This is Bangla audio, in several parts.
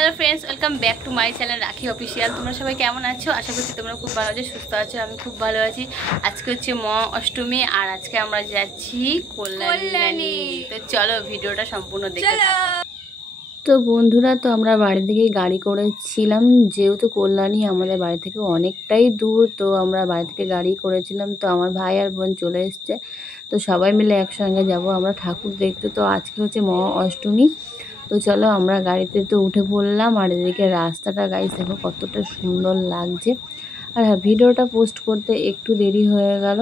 Hello friends, welcome back to my channel রাখি অফিসিয়াল। তোমরা সবাই কেমন আছো? আশা করছি তোমরা খুব ভালো আছো, সুস্থ আছো। আমি খুব ভালো আছি। আজকে হচ্ছে অষ্টমী, আর আজকে আমরা যাচ্ছি কল্যাণী। তো চলো ভিডিওটা সম্পূর্ণ দেখে থাকো। তো বন্ধুরা, তো আমরা বাড়ি থেকে গাড়ি করেছিলাম, যেহেতু কল্যাণী আমাদের বাড়ি থেকে অনেকটাই দূর, তো আমরা বাড়ি থেকে গাড়ি করেছিলাম। তো আমার ভাই আর বোন চলে এসছে, তো সবাই মিলে একসঙ্গে যাব আমরা ঠাকুর দেখতে। তো আজকে হচ্ছে অষ্টমী। তো চলো আমরা গাড়িতে তো উঠে পড়লাম, আর এদিকে রাস্তাটা গাইস দেখো কতটা সুন্দর লাগছে। আর হ্যাঁ, ভিডিওটা পোস্ট করতে একটু দেরি হয়ে গেল।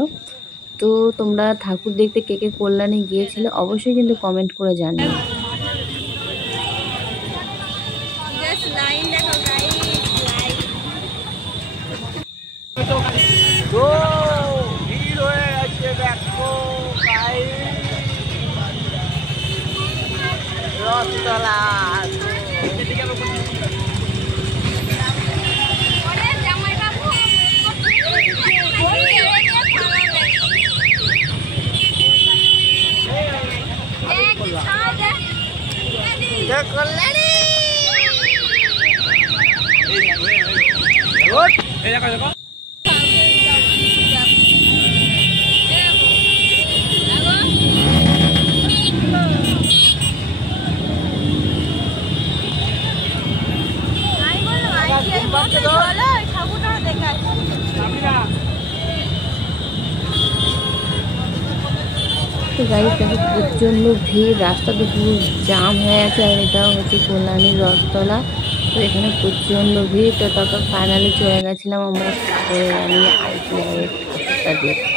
তো তোমরা ঠাকুর দেখতে কে কে কল্যাণী গিয়েছিলে অবশ্যই কিন্তু কমেন্ট করে জানিও। তো গাড়ি দেখো প্রচণ্ড ভিড়, রাস্তাতে পুরো জাম হয়ে আছে। আর এটা হচ্ছে কল্যাণীর রথতলা। তো এখানে প্রচণ্ড ভিড়। তো তারপর ফাইনালি চলে গেছিলাম আমরা কল্যাণী আইটিআইয়ের ঠাকুরটা দেখতে।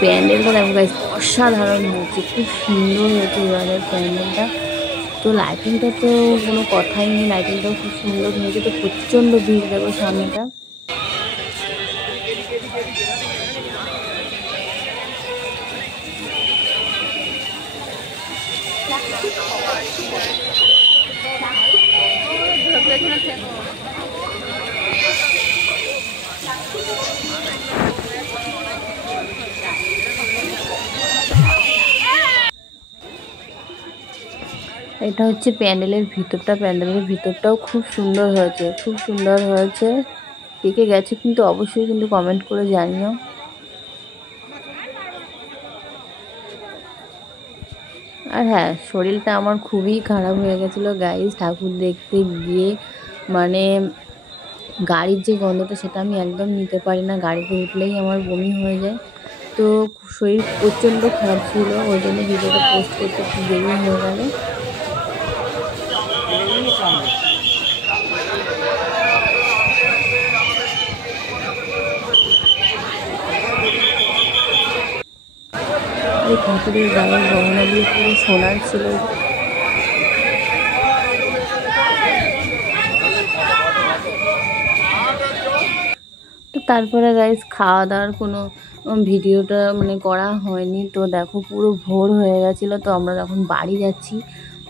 প্যান্ডেলটা দেখো গাইস অসাধারণ হয়েছে, খুব সুন্দর হয়েছে এবারের প্যান্ডেলটা। তো লাইটিংটা তো কোনো কথাই নেই, লাইটিংটাও খুব সুন্দর হয়েছে। তো প্রচণ্ড ভিড় দেখো সামনেটা। এটা হচ্ছে প্যান্ডেলের ভিতরটা, প্যান্ডেলের ভিতরটাও খুব সুন্দর হয়েছে, খুব সুন্দর হয়েছে। কে কে গেছে কিন্তু অবশ্যই কিন্তু কমেন্ট করে জানিও। আর হ্যাঁ, শরীরটা আমার খুবই খারাপ হয়ে গেছিলো গাইস ঠাকুর দেখতে গিয়ে। মানে গাড়ির যে গন্ধটা সেটা আমি একদম নিতে পারি না, গাড়িতে উঠলেই আমার বমি হয়ে যায়। তো শরীর প্রচণ্ড খারাপ ছিল, ওই জন্য ভিডিওটা পোস্ট করতে খুব দেরি হয়ে গেল। এই ঠাকুরের গায়ের গহনাগুলো পুরো সোনার ছিল। তো তারপরে গাইস খাওয়া দাওয়ার কোনো ভিডিওটা মানে করা হয়নি। তো দেখো পুরো ভোর হয়ে গেছিলো, তো আমরা যখন বাড়ি যাচ্ছি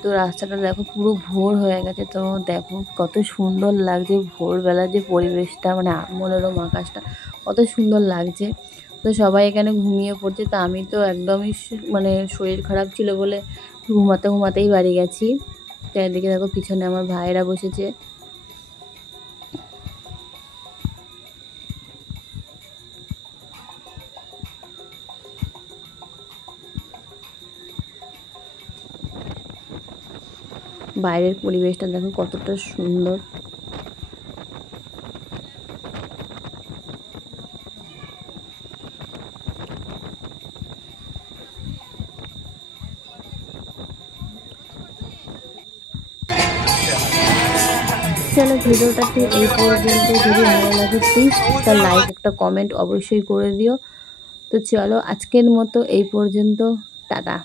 তো রাস্তাটা দেখো পুরো ভোর হয়ে গেছে। তো দেখো কত সুন্দর লাগছে ভোরবেলা যে পরিবেশটা, মানে মনোরম আকাশটা কত সুন্দর লাগছে। তো সবাই এখানে ঘুমিয়ে পড়ছে, তো আমি তো একদমই মানে শরীর খারাপ ছিল বলে ঘুমাতেই বাড়ি গেছি। তো এদিকে দেখো পিছনে আমার ভাইয়েরা বসেছে। বাইরের পরিবেশটা দেখো কতটা সুন্দর। চলো ভিডিওটাতে এই পর্যন্ত, যদি ভালো লাগে প্লিজ একটা লাইক একটা কমেন্ট অবশ্যই করে দিও। তো চলো আজকের মতো এই পর্যন্ত, টাটা।